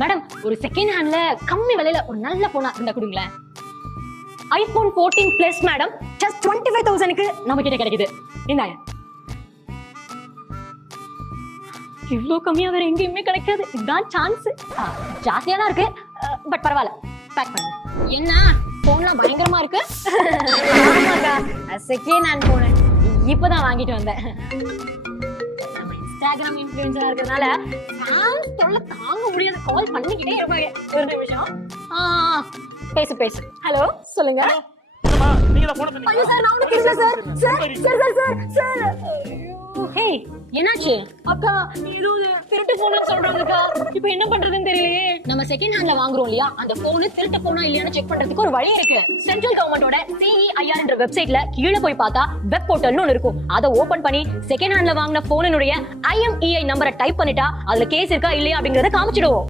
Madam ஒரு second ஹேண்ட்ல கம்மி விலையில ஒரு நல்ல போனா இருந்தா கொடுங்களேன். ஐபோன் 14 பிளஸ் மேடம், ஜஸ்ட் 25,000க்கு நம்ம கிட்ட கிடைக்குது. இந்தாங்க. இவ்ளோ கம்மியா வேற எங்கேயுமே கிடைக்காது. இதுதான் சான்ஸ். ஜாஸ்தியா தான் இருக்கு, பட் பரவாயில்ல, பேக் பண்ணுங்க. என்ன போன்லாம் பயங்கரமா இருக்கு. ஆமாக்கா, செகண்ட் ஹேண்ட் போனேன், இப்பதான் வாங்கிட்டு வந்தேன். நம்ம இன்ஸ்டாகிராம் இன்ஃப்ளூயன்சரா இருக்கிறதுனால ஃபேன்ஸ் தொல்லை தாங்க முடியாது. கால் பண்ணிக்கிட்டே இருப்பாங்க. ஒரு நிமிஷம். பேசு பேசு. ஹலோ, சொல்லுங்க. ஐயோ சார், நான் ஒன்னும் பேசல சார். சார். ஹே, என்னாச்சு? அக்கா, ஏதோ திருட்டு போன்னு சொல்றாங்கக்கா. இப்போ என்ன பண்றதுன்னு தெரியலையே. நம்ம செகண்ட் ஹேண்ட்ல வாங்குறோம் இல்லையா, அந்த போன் திருட்டு போனா இல்லையான்னு செக் பண்றதுக்கு ஒரு வழி இருக்கு. சென்ட்ரல் கவர்மெண்டோட CEIR என்ற வெப்சைட்ல கீழே போய் பார்த்தா வெப் போர்ட்டல்னு ஒன்னு இருக்கும். அதை ஓபன் பண்ணி செகண்ட் ஹேண்ட்ல வாங்கின போனுடைய IMEI நம்பரை டைப் பண்ணிட்டா அதுல கேஸ் இருக்கா இல்லையா அப்படிங்கறத காமிச்சிடுவோம்.